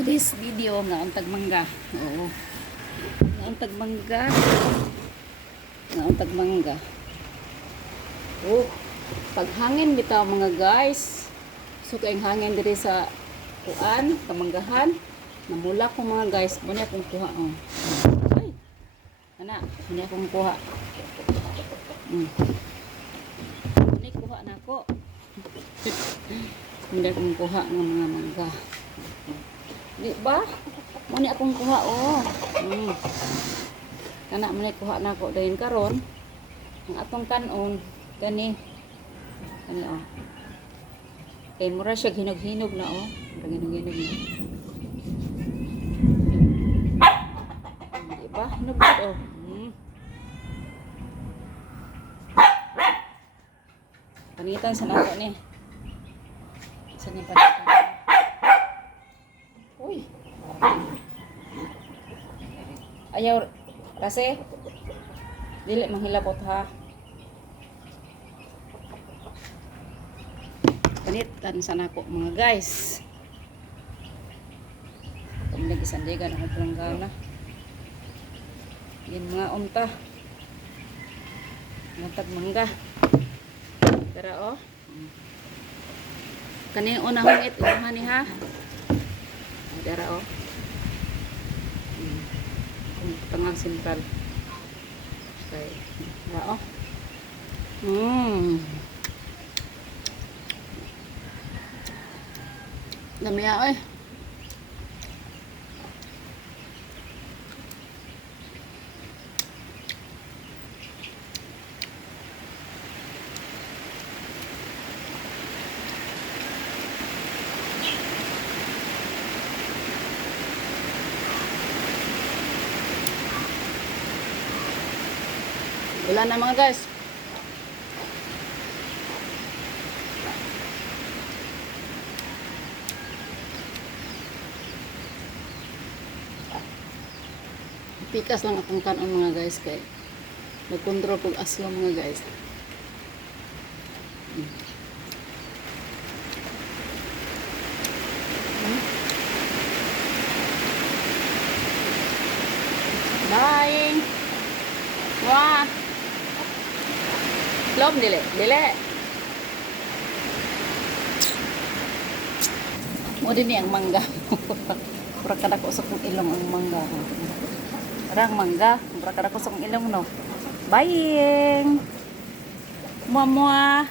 Today's video nga untag mangga. Oo. Nga untag mangga. Nga untag mangga. Oh, paghangin bitaw mga guys. So kaing hangin diri sa kuan, kamanggahan. Namula ko mga guys, muna akong kuha oh. Ay. Ana, muna akong kuha. Muna kuha na ako. Muna akong kuha ng mga mangga. Di ba? Muna akong kuha oh. Kana muna kuha na ako dayon karon. Ang atong kanon kani oh. Kay mura siya hinog-hinog na oh. Mura hinog-hinog na. Di ba? Hinog oh. Panitan sa nako ni. Sa ni panitan. Uy. Ayaw kasi dili manghilabot ha. Panitan sa nako mga guys. Kung nag-isandigan ako pranggaw na. Yan mga unta. Matag mangga. Tara oh. Kani una hungit unahan ni ha. Tara oh. Tengah sentral. Okay. Tara oh. Lamia oi. Wala na mga guys. Pikas lang akong kanon mga guys kay nagkontrol kong aslo mga guys. Bye. Wah. Lom dili. Mo din ang mangga. Pura kada ko sa kong ilong ang mangga. Parang mangga, pura kada ko sa kong ilong no. Bye. Mua.